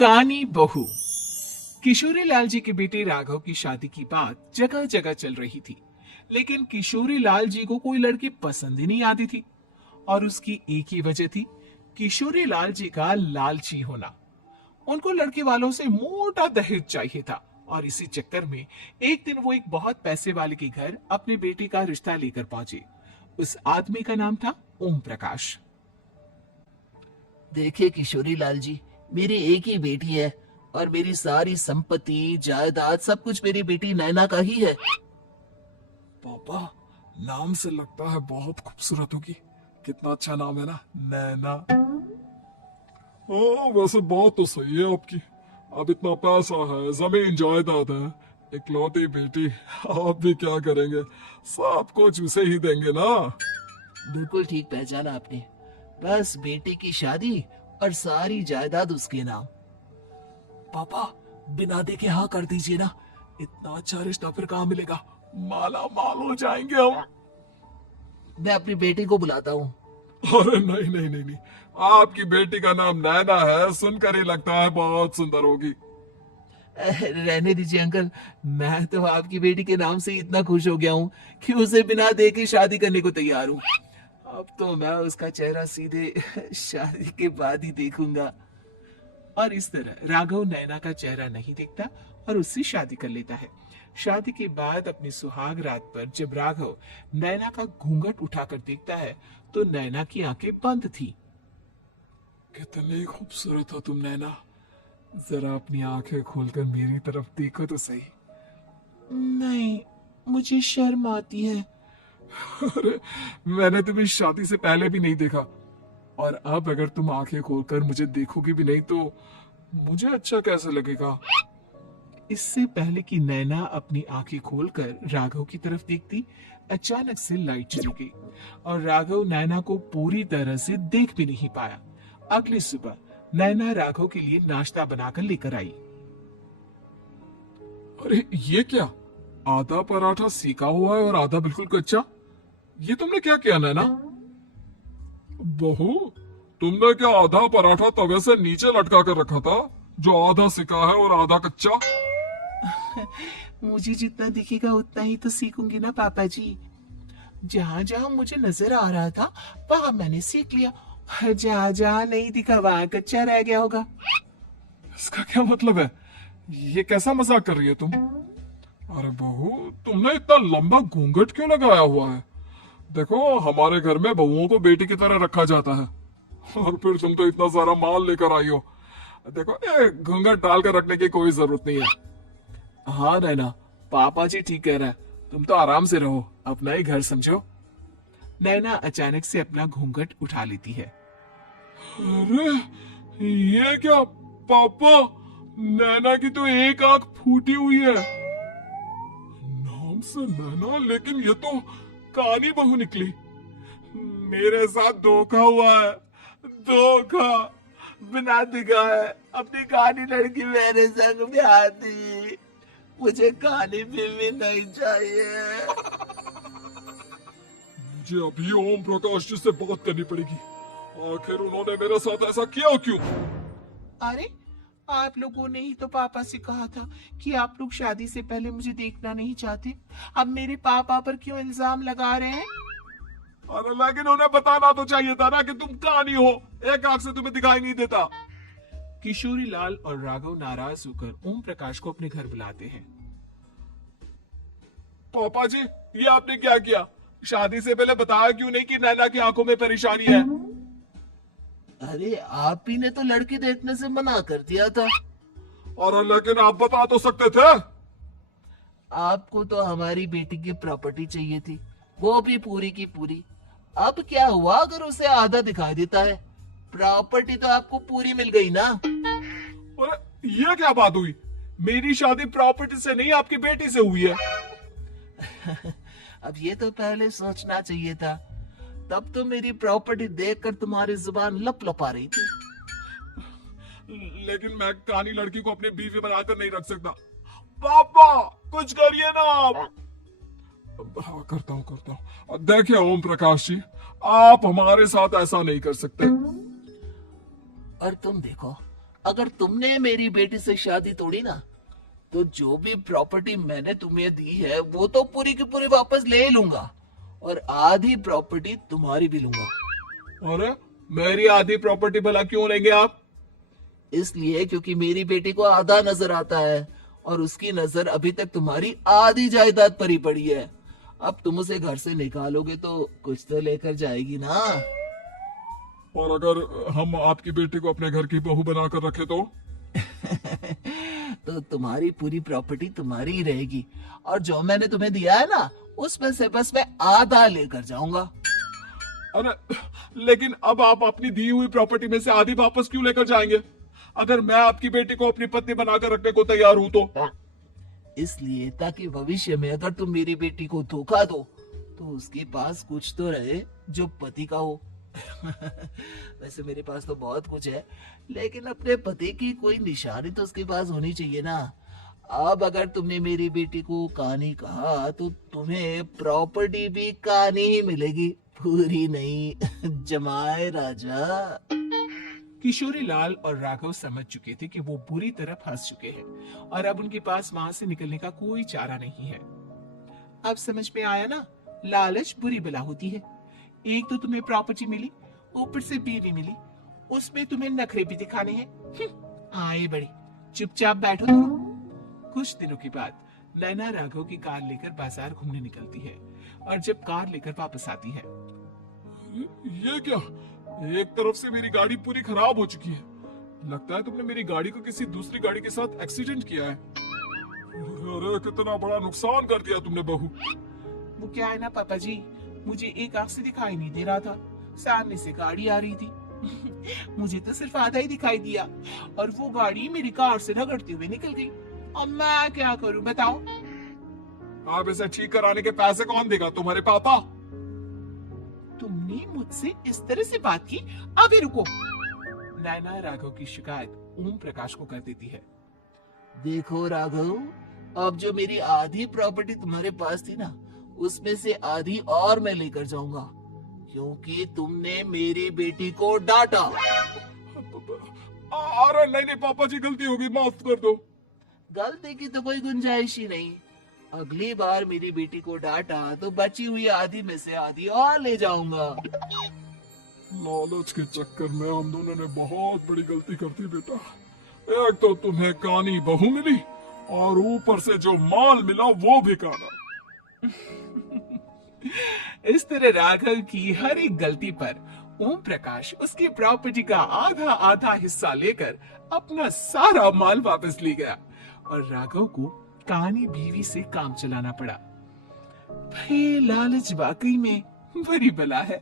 कानी बहू। किशोरी लाल जी के बेटे राघव की शादी की बात जगह जगह चल रही थी, लेकिन किशोरी लाल जी को कोई लड़की पसंद ही नहीं आती थी। और उसकी एक ही वजह थी, किशोरी लाल जी का लालची होना। उनको लड़के वालों से मोटा दहेज चाहिए था और इसी चक्कर में एक दिन वो एक बहुत पैसे वाले के घर अपने बेटे का रिश्ता लेकर पहुंचे। उस आदमी का नाम था ओम प्रकाश। देखिए किशोरी लाल जी, मेरी एक ही बेटी है और मेरी सारी संपत्ति जायदाद सब कुछ मेरी बेटी नैना का ही है। पापा, नाम से लगता है बहुत खूबसूरत होगी। कितना अच्छा नाम है ना, नैना। हाँ, वैसे बात तो सही है आपकी। अब इतना पैसा है, जमीन जायदाद है, इकलौती बेटी, आप भी क्या करेंगे? सब कुछ उसे ही देंगे ना। बिल्कुल ठीक पहचाना आपने। बस बेटी की शादी और सारी जायदाद उसके नाम। पापा, बिना देखे हाँ कर दीजिए ना। इतना अच्छा रिश्ता फिर कहाँ मिलेगा? माला माल हो जाएंगे हम। मैं अपनी बेटी को बुलाता हूँ। अरे नहीं नहीं नहीं नहीं, आपकी बेटी का नाम नैना है, सुनकर ही लगता है बहुत सुंदर होगी। रहने दीजिए अंकल, मैं तो आपकी बेटी के नाम से इतना खुश हो गया हूँ कि उसे बिना देखे शादी करने को तैयार हूँ। अब तो मैं उसका चेहरा सीधे शादी के बाद ही देखूंगा। और इस तरह राघव नैना का चेहरा नहीं देखता और उससे शादी कर लेता है। शादी के बाद अपनी सुहाग रात पर जब राघव नैना का घूंघट उठाकर देखता है तो नैना की आंखें बंद थी। कितनी खूबसूरत हो तुम नैना। जरा अपनी आंखें खोलकर मेरी तरफ देखो तो सही। नहीं, मुझे शर्म आती है। अरे, मैंने तुम्हें शादी से पहले भी नहीं देखा, और अब अगर तुम आंखें खोलकर मुझे देखोगी भी नहीं तो मुझे अच्छा कैसे लगेगा? इससे पहले कि नैना अपनी आंखें खोलकर राघव की तरफ देखती, अचानक से लाइट चली गई और राघव नैना को पूरी तरह से देख भी नहीं पाया। अगली सुबह नैना राघव के लिए नाश्ता बनाकर लेकर आई। अरे ये क्या? आधा पराठा सेका हुआ है और आधा बिल्कुल कच्चा। ये तुमने क्या किया नैना? बहू, तुमने क्या आधा पराठा तवे से नीचे लटका कर रखा था, जो आधा सेका है और आधा कच्चा? मुझे जितना दिखेगा उतना ही तो सीखूंगी ना पापा जी। जहाँ जहाँ मुझे नजर आ रहा था वहां मैंने सीख लिया, जहाँ जहाँ नहीं दिखा वहां कच्चा रह गया होगा। इसका क्या मतलब है? ये कैसा मजाक कर रही है तुम? अरे बहू, तुमने इतना लंबा घूंघट क्यों लगाया हुआ है? देखो, हमारे घर में बहुओं को बेटी की तरह रखा जाता है, और फिर तुम तो इतना सारा माल लेकर आई हो। देखो, ये घूंघट डालकर रखने की कोई जरूरत नहीं है। हाँ नैना, पापा जी ठीक कह रहा है, तुम तो आराम से रहो, अपना ही घर समझो। नैना अचानक से अपना घूंघट उठा लेती है। अरे ये क्या पापा, नैना की तो एक आंख फूटी हुई है। नाम से नैना, लेकिन ये तो कानी बहू निकली। मेरे साथ धोखा हुआ है, धोखा। बिना दिखाए अपनी कहानी लड़की मेरे संग ब्याह दी। मुझे कहानी भी नहीं चाहिए। मुझे अभी ओम प्रकाश जी से बात करनी पड़ेगी। आखिर उन्होंने मेरे साथ ऐसा किया क्यों? अरे, आप लोगों ने ही तो पापा से कहा था कि आप लोग शादी से पहले मुझे देखना नहीं चाहते। अब मेरे पापा पर क्यों इल्जाम लगा रहे हैं? अरे लेकिन उन्हें बताना तो चाहिए था ना कि तुम कहानी हो, एक आंख से तुम्हें दिखाई नहीं देता। किशोरी लाल और राघव नाराज होकर ओम प्रकाश को अपने घर बुलाते हैं। पापा जी, ये आपने क्या किया? शादी से पहले बताया क्यों नहीं कि नैना की आंखों में परेशानी है? अरे आप ही ने तो लड़की देखने से मना कर दिया था। और लेकिन आप बता तो सकते थे। आपको तो हमारी बेटी की प्रॉपर्टी चाहिए थी, वो भी पूरी की पूरी। अब क्या हुआ अगर उसे आधा दिखाई देता है? प्रॉपर्टी तो आपको पूरी मिल गई ना। अरे ये क्या बात हुई? मेरी शादी प्रॉपर्टी से नहीं, आपकी बेटी से हुई है। अब ये तो पहले सोचना चाहिए था। तब तो मेरी प्रॉपर्टी देखकर तुम्हारी जुबान लप लपा रही थी। लेकिन मैं कानी लड़की को अपनी बीवी बनाकर नहीं रख सकता। पापा, कुछ करिए ना आप। हाँ, करता हूँ। देखिए ओम प्रकाश जी, आप हमारे साथ ऐसा नहीं कर सकते। और तुम देखो, अगर तुमने मेरी बेटी से शादी तोड़ी ना, तो जो भी प्रॉपर्टी मैंने तुम्हें दी है वो तो पूरी की पूरी वापस ले लूंगा, और आधी प्रॉपर्टी तुम्हारी भी लूंगा। अरे मेरी आधी प्रॉपर्टी भला क्यों लेंगे आप? इसलिए क्योंकि मेरी बेटी को आधा नजर आता है, और उसकी नजर अभी तक तुम्हारी आधी जायदाद पर ही पड़ी है। अब तुम उसे घर से निकालोगे तो कुछ तो लेकर जाएगी ना। और अगर हम आपकी बेटी को अपने घर की बहू बनाकर रखे तो? तो तुम्हारी पूरी प्रॉपर्टी तुम्हारी ही रहेगी, और जो मैंने तुम्हें दिया है ना, उसमें से बस मैं आधा लेकर जाऊंगा। अरे लेकिन अब आप अपनी दी हुई प्रॉपर्टी में से आधी वापस क्यों लेकर जाएंगे? अगर मैं आपकी बेटी को अपनी पत्नी बनाकर रखने को तैयार हूं तो? इसलिए ताकि भविष्य में अगर तुम मेरी बेटी को धोखा दो तो उसके पास कुछ तो रहे जो पति का हो। वैसे मेरे पास तो बहुत कुछ है, लेकिन अपने पति की कोई निशानी तो उसके पास होनी चाहिए ना। अब अगर तुमने मेरी बेटी को कहानी कहा तो तुम्हें प्रॉपर्टी भी कहानी ही मिलेगी, पूरी नहीं। जमाए राजा। किशोरी लाल और राघव समझ चुके थे कि वो बुरी तरह फंस चुके हैं और अब उनके पास वहां से निकलने का कोई चारा नहीं है। अब समझ में आया ना, लालच बुरी बला होती है। एक तो तुम्हें प्रॉपर्टी मिली, ऊपर से बीवी मिली, उसमें तुम्हें नखरे भी दिखाने हैं। आए बड़ी, चुपचाप बैठो तुम। कुछ दिनों के बाद नैना राघव की कार लेकर बाजार घूमने निकलती है और जब कार लेकर वापस आती है, ये क्या? एक तरफ से मेरी गाड़ी पूरी खराब हो चुकी है। लगता है तुमने मेरी गाड़ी को किसी दूसरी गाड़ी के साथ एक्सीडेंट किया है। अरे कितना बड़ा नुकसान कर दिया तुमने बहू। वो क्या है ना पापा जी, मुझे एक आंख से दिखाई नहीं दे रहा था, सामने से गाड़ी आ रही थी। मुझे तो सिर्फ आधा ही दिखाई दिया और वो गाड़ी मेरी कार से रगड़ते हुए निकल गई। अब मैं क्या करूं बताओ? आप इसे ठीक कराने के पैसे कौन देगा? तुम्हारे पापा? तुमने मुझसे इस तरह से बात की? अभी रुको। नैना राघव की शिकायत ओम प्रकाश को कर देती है। देखो राघव, अब जो मेरी आधी प्रॉपर्टी तुम्हारे पास थी ना, उसमें से आधी और मैं लेकर जाऊंगा, क्योंकि तुमने मेरी बेटी को डांटा। अरे नहीं नहीं पापा जी, गलती होगी, माफ कर दो। गलती की तो कोई गुंजाइश ही नहीं। अगली बार मेरी बेटी को डांटा तो बची हुई आधी में से आधी और ले जाऊंगा। लालच के चक्कर में हम दोनों ने बहुत बड़ी गलती कर दी बेटा। एक तो तुम्हें कानी बहू मिली और ऊपर से जो माल मिला वो भी काना। इस तरह राघव की हर एक गलती पर ओम प्रकाश उसकी प्रॉपर्टी का आधा आधा हिस्सा लेकर अपना सारा माल वापस ले गया और राघव को कानी बीवी से काम चलाना पड़ा। भाई लालच वाकई में बुरी बला है।